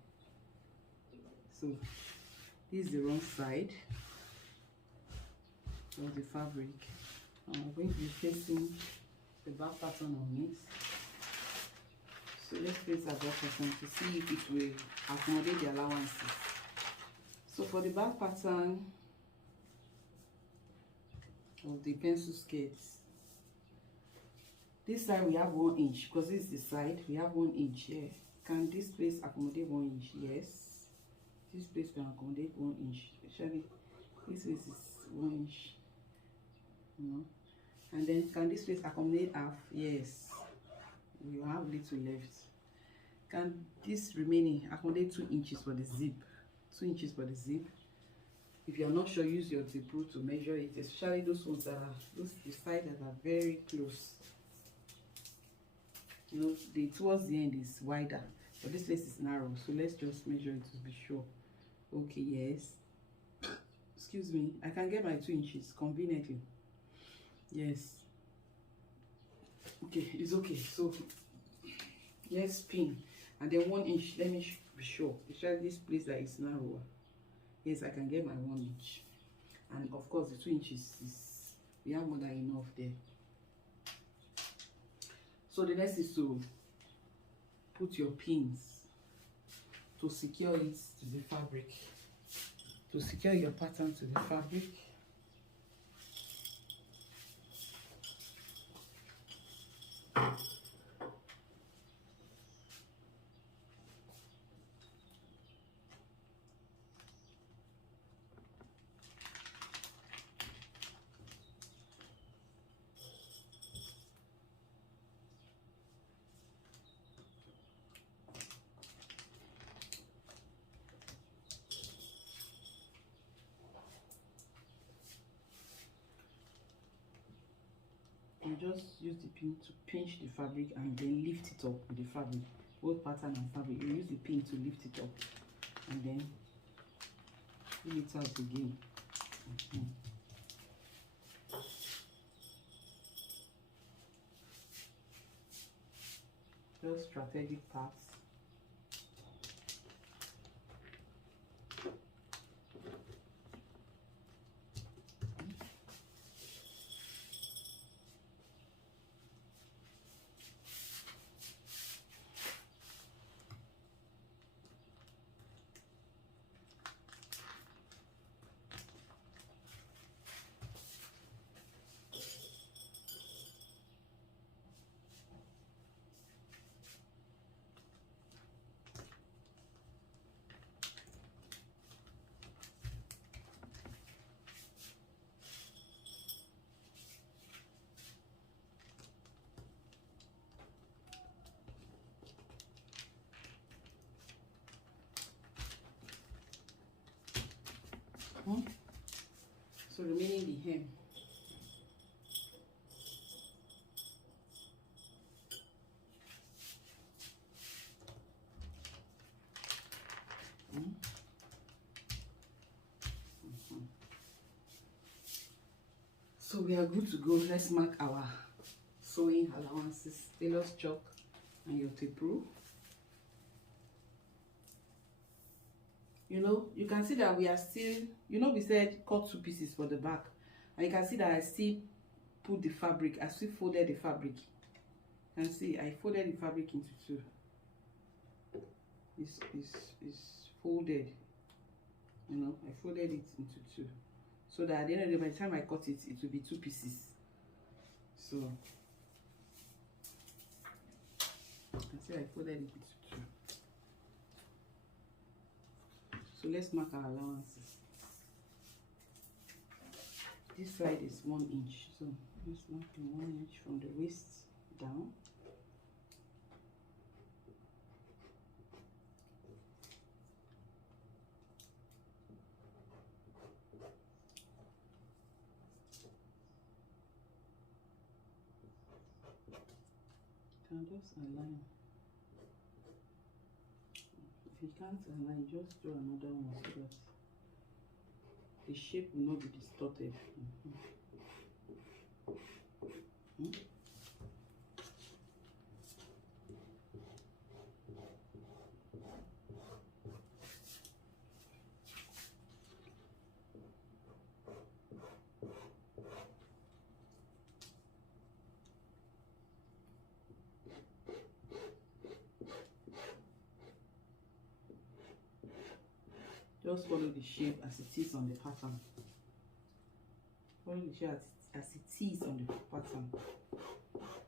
So this is the wrong side of the fabric. I'm going to be placing the back pattern on it. So let's place our back pattern to see if it will accommodate the allowances. So for the back pattern of the pencil skirts, this side we have 1 inch, because this is the side, we have 1 inch here. Can this place accommodate 1 inch? Yes. This place can accommodate 1 inch. Actually, this place is 1 inch. You know. And then can this place accommodate half? Yes. We have little left. Can this remaining accommodate 2 inches for the zip? 2 inches for the zip. If you are not sure, use your zip rule to measure it, especially those ones that are those the sides that are very close. You know, the towards the end is wider, but this place is narrow, so let's just measure it to be sure. Okay, yes. Excuse me, I can get my 2 inches conveniently. Yes. Okay, it's okay. So let's pin, and then 1 inch. Let me be sure. Especially this place that is narrower. Yes, I can get my 1 inch, and of course the 2 inches is, we have more than enough there. So the next is to put your pins to secure it to the fabric, to secure your pattern to the fabric. you just use the pin to pinch the fabric and then lift it up with the fabric, both pattern and fabric. You use the pin to lift it up and then pull it out again. Just strategic parts. So remaining the hem. So we are good to go. Let's mark our sewing allowances, tailor's chalk and your tape rule. You know, you can see that we are still, you know, we said cut 2 pieces for the back, and you can see that I still put the fabric, I still folded the fabric. You can see I folded the fabric into 2. It's folded, you know, I folded it into 2, so that at the end of the day, by the time I cut it, it will be 2 pieces. So you can see I folded it into 2. So let's mark our allowances. This side is 1 inch, so let's mark the 1 inch from the waist down. You can just align. If you can't align, just do another one so that the shape will not be distorted. Just follow the shape as it is on the pattern. Follow the shape as it is on the pattern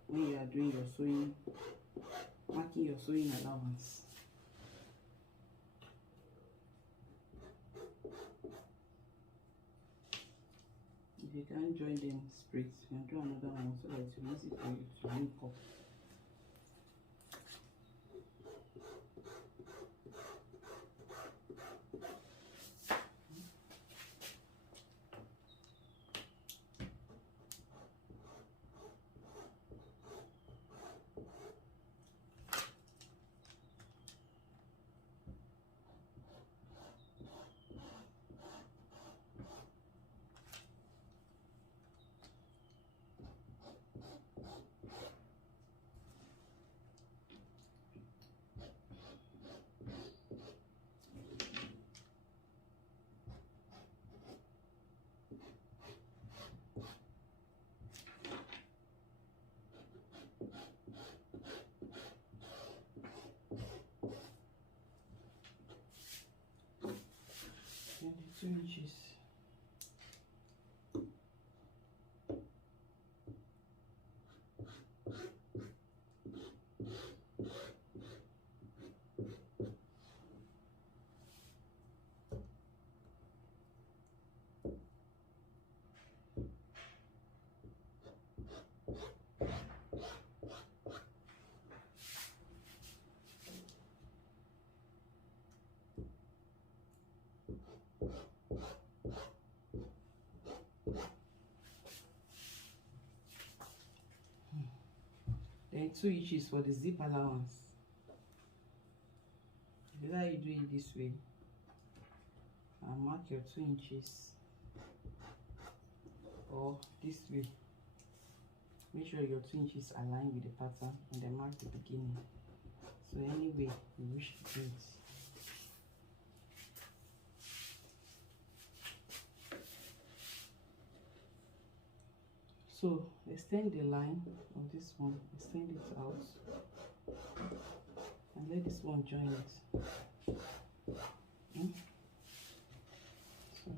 when you are doing your sewing, marking your sewing allowance. If you can't join them straight, you can do another one so that it's easy for you to link up. And the 2 inches. 2 inches for the zip allowance. Either you do it this way and mark your 2 inches, or this way. Make sure your 2 inches align with the pattern and then mark the beginning. So any way you wish to do it. So extend the line of this one, extend it out, and let this one join it. So.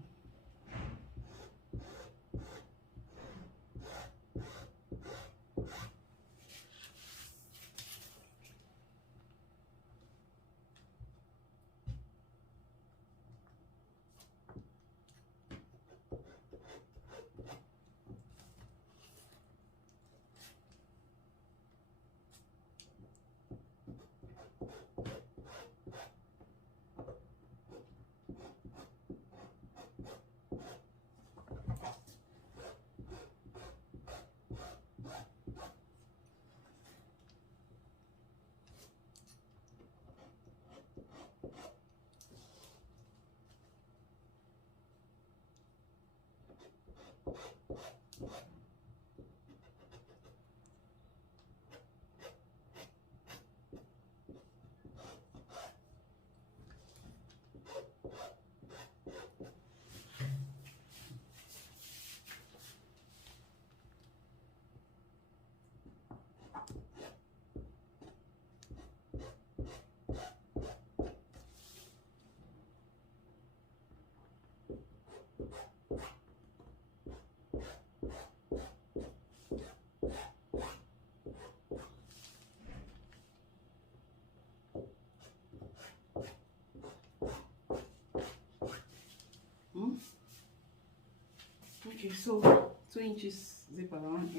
Okay, so 2 inches zip allowance,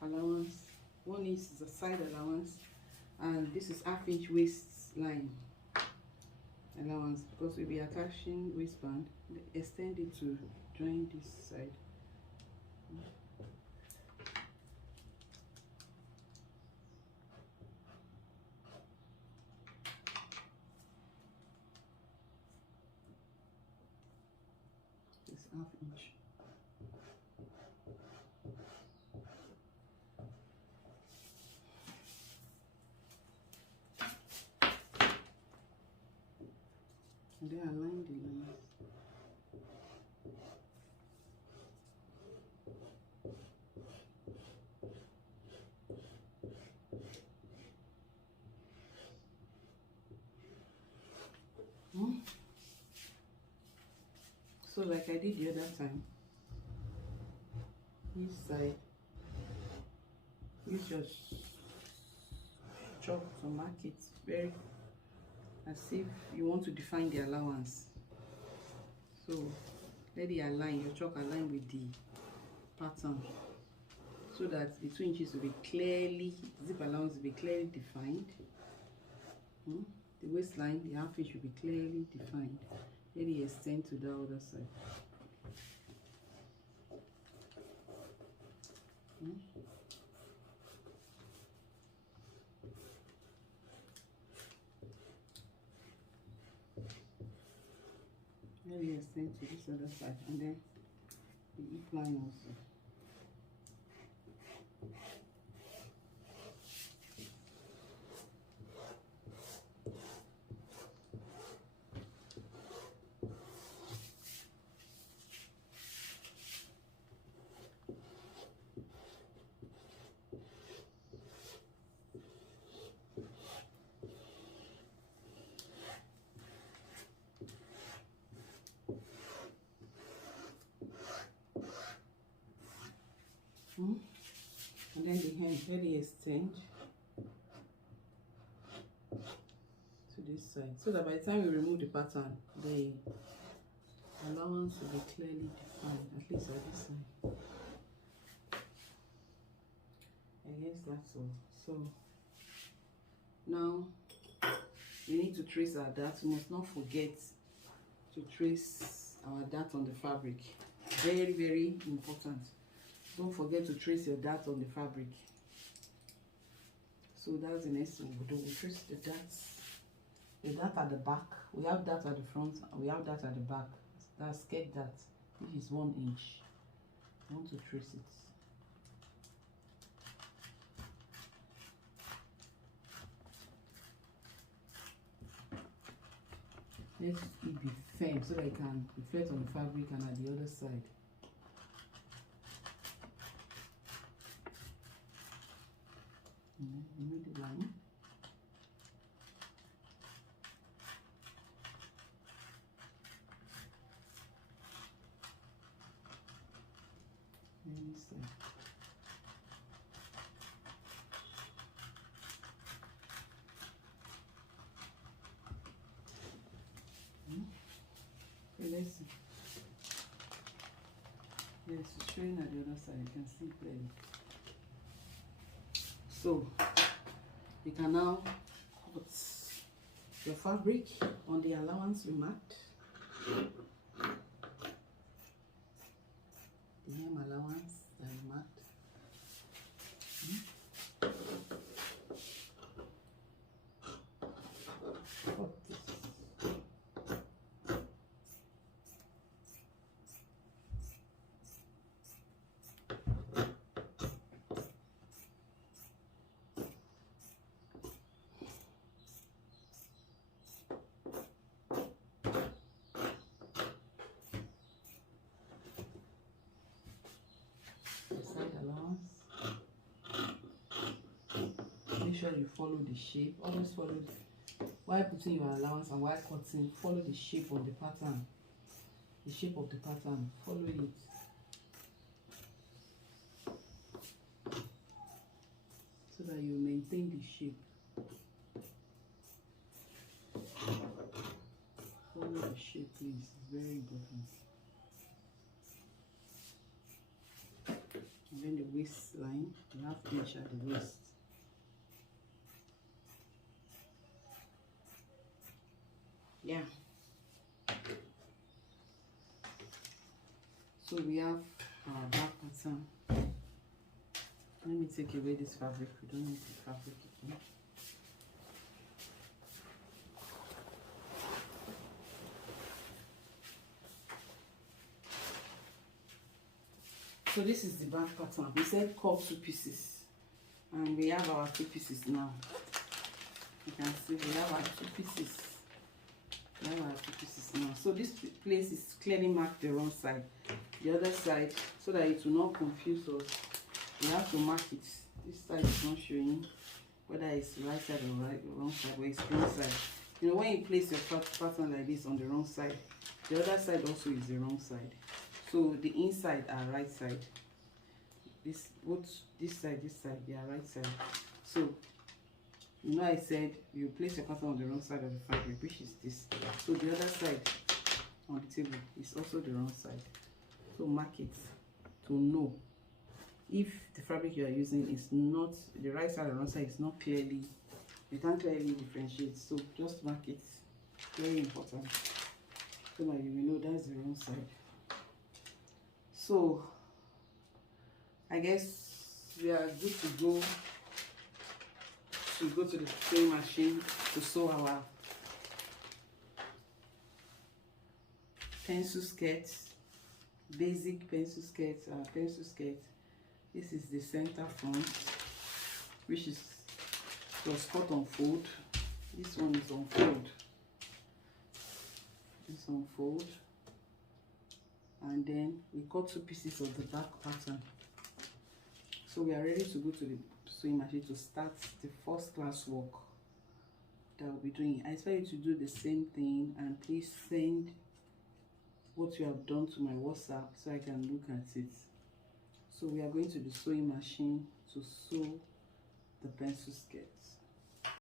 allowance, 1 inch is the side allowance, and this is half-inch waistline allowance, because we'll be attaching waistband. Extend it to join this side. This half-inch. And then align the lines. So like I did the other time, this side, use your chalk to mark it very as if you want to define the allowance. So let it align, your chalk align with the pattern, so that the 2 inches will be clearly, zip allowance will be clearly defined. The waistline, the half inch will be clearly defined. Let it extend to the other side. Let it extend to this other side, and then the hip line also. And then the hem, let it extend to this side, so that by the time we remove the pattern, the allowance will be clearly defined, at least at this side. I guess that's all. So now we need to trace our dart. We must not forget to trace our dart on the fabric. Very, very important. Don't forget to trace your dart on the fabric. So that's the next thing we'll do. We'll trace the dart at the back. We have that at the front, and we have that at the back. That's skirt dart, which is 1 inch. I want to trace it. Let it be firm so that it can reflect on the fabric and at the other side. You made the line. And this side. Okay, let's see. Yes, it's showing at the other side. You can see clearly. So you can now cut your fabric on the allowance we marked. The hem allowance that we marked. Cut this. Side allowance. Make sure you follow the shape. Always follow while putting your allowance and while cutting. Follow the shape of the pattern. The shape of the pattern. Follow it. So that you maintain the shape. Follow the shape, please. It's very important. And then the waistline, you have to inch at the waist. Yeah. So we have our back pattern. Let me take away this fabric. We don't need the fabric again. So this is the back pattern. We said cut 2 pieces, and we have our 2 pieces now. You can see we have our 2 pieces. We have our 2 pieces now. So this place is clearly marked the wrong side. The other side, so that it will not confuse us, we have to mark it. This side is not showing whether it's right side or wrong side, or it's wrong side. You know, when you place your pattern like this on the wrong side, the other side also is the wrong side. So the inside are right side. Both this side, they are right side. So you know I said you place your pattern on the wrong side of the fabric, which is this. So the other side on the table is also the wrong side. So mark it to know if the fabric you are using is not the right side or wrong side, is not clearly, you can't clearly differentiate. So just mark it. Very important. So that you will know that's the wrong side. So I guess we are good to go to the sewing machine to sew our pencil skirt, basic pencil skirt. This is the center front, which is was cut on fold. This one is on fold. This on fold. And then we cut 2 pieces of the back pattern. So we are ready to go to the sewing machine to start the first class work that we'll be doing. I expect you to do the same thing, and please send what you have done to my WhatsApp so I can look at it. So we are going to the sewing machine to sew the pencil skirts.